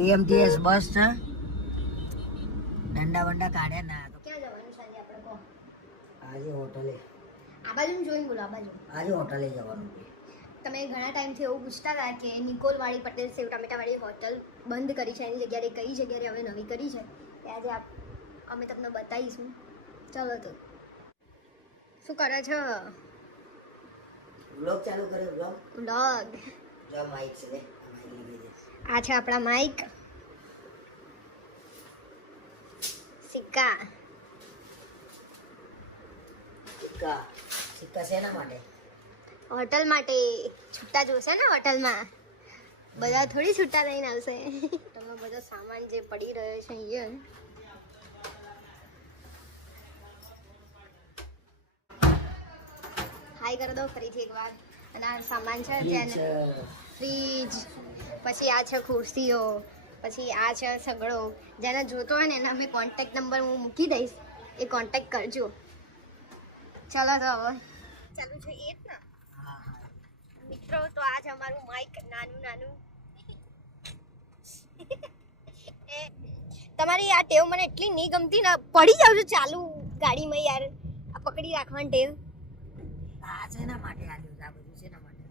AMTS બસ છે. ડંડા બંડા કાઢ્યા ના તો ક્યાં જવાનું સાંજે આપણે કહો? આજે હોટલે. આ બાજુ જોઈને બોલો, આ બાજુ. આજે હોટલે જવાનું છે. તમે ઘણા ટાઈમથી એવું પૂછતા હતા કે નિકોલવાળી પટેલ સેવ ટામેટાવાળી હોટલ બંધ કરી છે, એની જગ્યાએ કઈ જગ્યાએ હવે નવી કરી છે તે આજે અમે તમને બતાવીશું. ચલો તો શું કરે છે? વ્લોગ ચાલુ કરે. વ્લોગ જો માઈક છે. આ છે આપણા માઈક. સિક્કા સિક્કા સિક્કા શેના માટે? હોટલ માટે. છૂટા જોશે ને હોટલમાં, બધા થોડી છૂટા લઈને આવશે. તમે બધો સામાન જે પડી રહ્યો છે અહીંયા, હાઈ કરી દો ફરીથી એકવાર. અને આ સામાન છે ફ્રીજ, પછી આ છે ખુરશીઓ, પછી આ છે સગડો. જેને જોતો હોય ને એને અમે કોન્ટેક્ટ નંબર હું મૂકી દઈશ, એ કોન્ટેક્ટ કરજો. ચલો તો હવે ચાલુ છે એ જ ને મિત્રો. તો આજ અમારું માઈક નાનું તમારી આ ટેવ મને એટલી નહીં ગમતી ને, પડી જાવ છો ચાલુ ગાડીમાં યાર. આ પકડી રાખવાની ટેવ આ શેના માટે આલ્યું છે? આ બધું શેના માટે?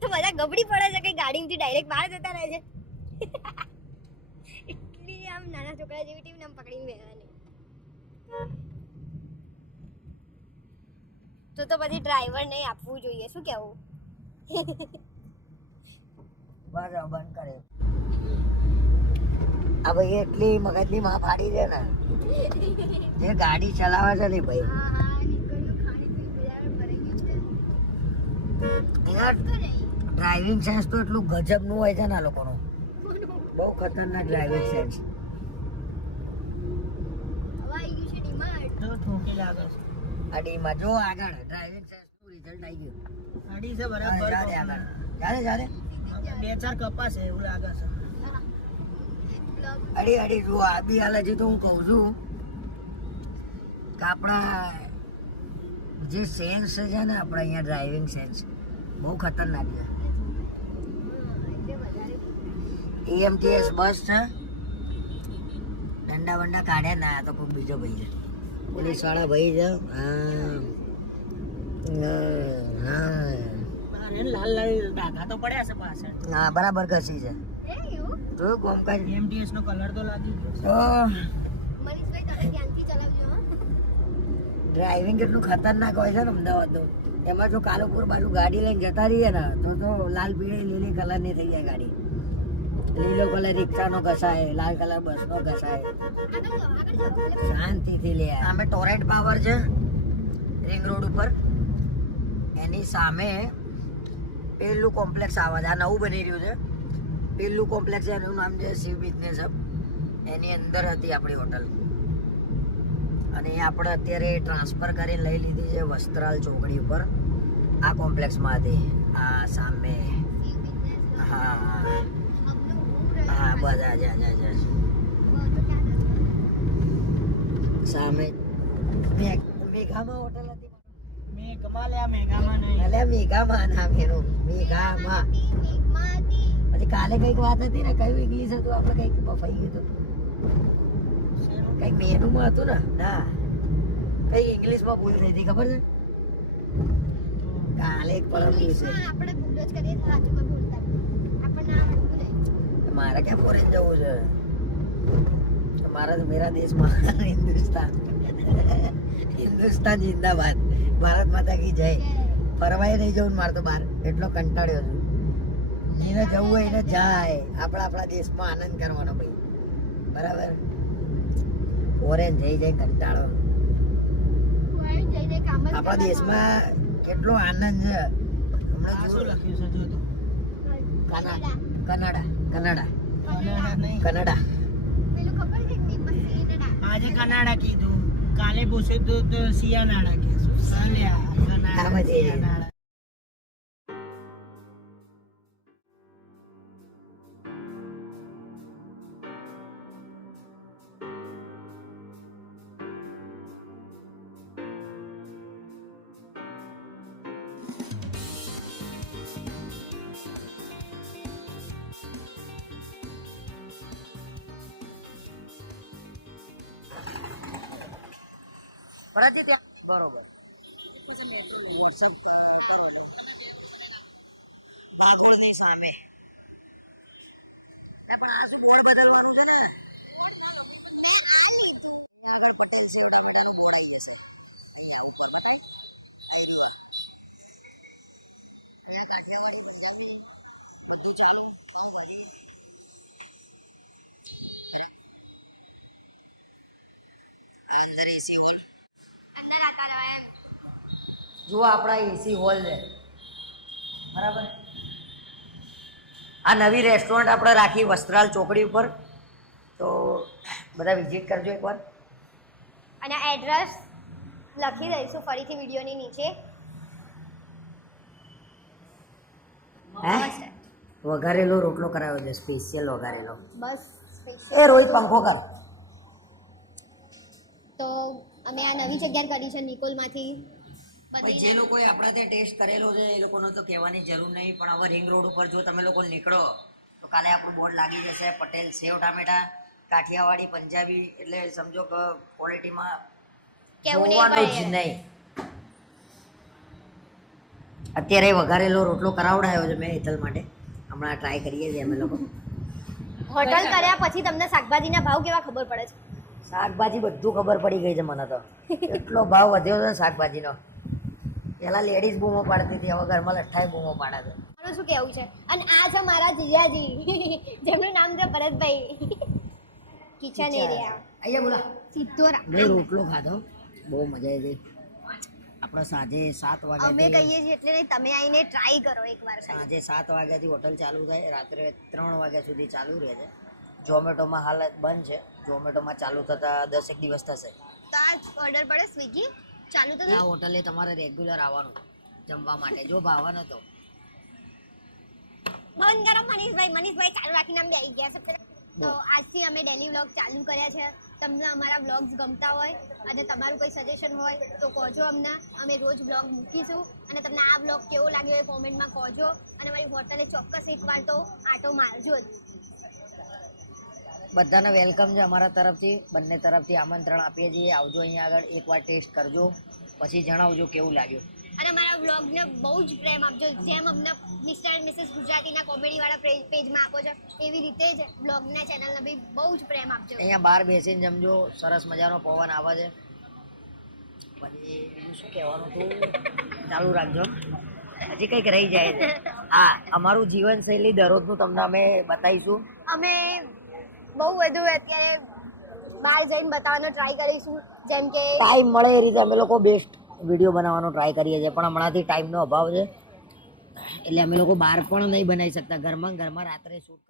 તો બધા ગબડી પડે છે કે ગાડીમાંથી ડાયરેક્ટ બહાર જતા રહે છે. એટલી આમ નાના છોકરા જેવી ટીમ આમ પકડીને બેહવાની. તો પછી ડ્રાઈવર નહીં આપવું જોઈએ, શું કહેવું? બરાબર બંધ કરે. આ ભાઈ એટલી મગજની માં ફાડી દે ને જે ગાડી ચલાવે છે ને ભાઈ. ડ્રાઇવિંગ સેન્સ તો એટલું ગજબનું હોય છે ને આ લોકોનું. બહુ ખતરનાક ડ્રાઇવિંગ સેન્સ. અડીમાં જો આગળ ડ્રાઇવિંગ સેન્સ નું રિઝલ્ટ આવી ગયું. અડી છે બરાબર. જાડે બે ચાર કપાસ છે એવું લાગે છે. અડી જો આ બી હાલ. હજી તો હું કહું છું કે આપણા જે સેન્સ છે ને આપણા અહીંયા ડ્રાઇવિંગ સેન્સ બહુ ખતરનાક છે. એએમટીએસ બસ છે. ડંડા બંડા કાઢ્યા ના તો કોઈ બીજો ભાઈ છે, પોલીસ વાળા ભાઈ છે. લાલ લાલ ડાઘા તો પડ્યા છે પાછળ. હા બરાબર ઘસી છે. જોયું કોમકાજ? એમટીએસ નો કલર તો લાગી ગયો. તો મનીષભાઈ તમે ધ્યાનથી ચલાવજો હો. ડ્રાઇવિંગ કેટલું ખતરનાક હોય છે ને અમદાવાદનું. એમાં જો કાલુપુર બાજુ ગાડી લઈને જતા રહીએ ને તો લાલ પીળી લીલી કલરની થઈ જાય ગાડી. લીલો કલર રિક્ષાનો ઘસાય, લાલ કલર બસનો ઘસાય. શાંતિથી લે. સામે ટોરેન્ટ પાવર છે રિંગ રોડ ઉપર, એની સામે પેલું કોમ્પ્લેક્સ આવે છે. આ નવું બની રહ્યું છે. પેલું કોમ્પ્લેક્સ એનું નામ છે શિવ બિઝનેસ હબ. એની અંદર હતી આપણી હોટલ અને આપણે અત્યારે ટ્રાન્સફર કરીને લઈ લીધી છે વસ્ત્રાલ ચોકડી ઉપર. આ કોમ્પ્લેક્સમાં હતી આ સામે. હા હા બધા જા સામે મેઘામાં હોટલ હતી. મેઘમાં લે, મેઘામાં નહીં. અલે મેઘામાં નામ એનું, મેઘામાં. પછી કાલે કઈક વાત હતી ને, કયું ઇંગ્લિશ હતું આપણે કઈક બફાઈ ગયું હતું. કઈક મેનુમાં હતું ને, ના કઈ ઇંગ્લિશમાં ભૂલ થઈ હતી ખબર છે? કાલે એક પરમ દિવસે આપણે ભૂલ જ કરીએ તો રાજુમાં બોલતા આપણને આવડતું નહીં. મારે ક્યાં ફોરેન જવું છે? મારા મેરા દેશમાં હિન્દુસ્તાન જિંદાબાદ, ભારત માતા કી જય. ફરવાય નહીં જવું મારે તો બહાર, એટલો કંટાળ્યો છું. જેને જવું હોય એને જાય. આપણા દેશમાં આનંદ કરવાનો ભાઈ, બરાબર? ફોરેન જઈ કંટાળો. આપણા દેશમાં કેટલો આનંદ છે. હમણાં શું લખ્યું છે જો તો? કનાડા. પેલું ખબર છે કે મસીનડા. આજે કનાડા કીધું, કાલે પૂછ્યું તો સિયાનાડા કીધું. સિયાનાડા. ભરાતી ત્યાં બરોબર વોટ્સઅપ પાગોળની સામે પણ આ તો બોર્ડ બદલવાનું છે ને આગળ પટેલ સિંહ કપડા પડાઈ જશે બધું ચાલુ અંદર એસી હોલ અંદર આતા રહો એમ જો આપણા એસી હોલ છે બરાબર આ નવી રેસ્ટોરન્ટ આપણે રાખી વસ્ત્રાલ ચોકડી ઉપર તો બધા વિઝિટ કરજો એકવાર અને એડ્રેસ લખી દઈશું ફરીથી વિડીયોની નીચે હે વઘારેલો રોટલો કરાવ્યો છે સ્પેશિયલ વઘારેલો બસ એ રોહિત પંખો કર તો અમે આ નવી જગ્યાએ કરી છે નિકોલમાંથી ભાઈ જે લોકોએ આપણા ત્યાં ટેસ્ટ કરેલો છે એ લોકોનો તો કહેવાની જરૂર નહીં પણ હવે રિંગ રોડ ઉપર જો તમે લોકો નીકળો તો કાલે આપણું બોર્ડ લાગી જશે પટેલ સેવ ટામેટા કાઠિયાવાડી પંજાબી એટલે સમજો કે ક્વોલિટીમાં કેવું નહીં જોવાનું જ પડે. નહીં અત્યારે વઘારેલો રોટલો કરાવડાયો છે મેં હેતલ માટે હમણાં ટ્રાય કરીએ છીએ અમે લોકો હોટલ કર્યા પછી તમને શાકભાજીના ભાવ કેવા ખબર પડે છે શાકભાજી બધું ખબર પડી ગઈ છે મને તો એટલો ભાવ વધ્યો છે શાકભાજીનો પેલા લેડીઝ બૂમો પાડતી હતી હવે ઘરમાં લઠ્ઠાઈ બૂમો પાડે છે મારું શું કેવું છે અને આ છે મારા જીજાજી જેમનું નામ છે ભરતભાઈ કિચન એરિયા અહીંયા બોલા સિદ્ધોરા મેં રોટલો ખાધો બહુ મજા આવી ગઈ આપણે સાંજે 7 અમે વાગ્યાથી કહીએ છીએ એટલે નહીં, તમે આવીને ટ્રાય કરો એકવાર સાંજે 7 વાગ્યાથી હોટલ ચાલુ થાય રાત્રે 3 વાગ્યા સુધી ચાલુ રહે છે ઝોમેટોમાં હાલ બંધ છે ઝોમેટોમાં ચાલુ થતા 10 એક દિવસ થશે તો આ ઓર્ડર પડે સ્વિગી ચાલુ તો આ હોટલે તમારે રેગ્યુલર આવવાનું જમવા માટે જો ભાવવાનો તો બંધ કરો મનીષભાઈ ચાલુ રાખીને અમે બેસી ગયા છે તો આજથી અમે ડેલી વ્લોગ ચાલુ કર્યા છે તમને અમારા વ્લોગ્સ ગમતા હોય અને તમારું કોઈ સજેશન હોય તો કહેજો અમને અમે રોજ વ્લોગ મૂકીશું અને તમને આ વ્લોગ કેવો લાગ્યો એ કોમેન્ટમાં કહેજો અને મારી હોટલે ચોક્કસ એકવાર તો આટો મારજો જ બધાને વેલકમ છે અમારા તરફથી બંને તરફથી આમંત્રણ આપીએ છીએ આવજો અહીંયા આગળ એકવાર ટેસ્ટ કરજો પછી જણાવજો કેવું લાગ્યું અને મારા વ્લોગને બહુ જ પ્રેમ આપજો જેમ અમને મિસ્ટર એન્ડ મિસિસ ગુજરાતીના કોમેડીવાળા પેજમાં આપો છો એવી રીતે જ વ્લોગના ચેનલને બી બહુ જ પ્રેમ આપજો અહીંયા બહાર બેસીને જમજો સરસ મજાનો પવન આવે છે પછી બીજું શું કહેવાનું હતું ચાલુ રાખજો હજી કંઈક રહી જાય છે હા અમારું જીવનશૈલી દરરોજનું તમને અમે બતાવીશું અમે બહુ બધું અત્યારે બહાર જઈને બતાવવાનો ટ્રાય કરીશું જેમ કે ટાઈમ મળે એ રીતે અમે લોકો બેસ્ટ વિડીયો બનાવવાનો ટ્રાય કરીએ છીએ પણ હમણાંથી ટાઈમનો અભાવ છે એટલે અમે લોકો બહાર પણ નહીં બનાવી શકતા ઘરમાં રાત્રે શૂટ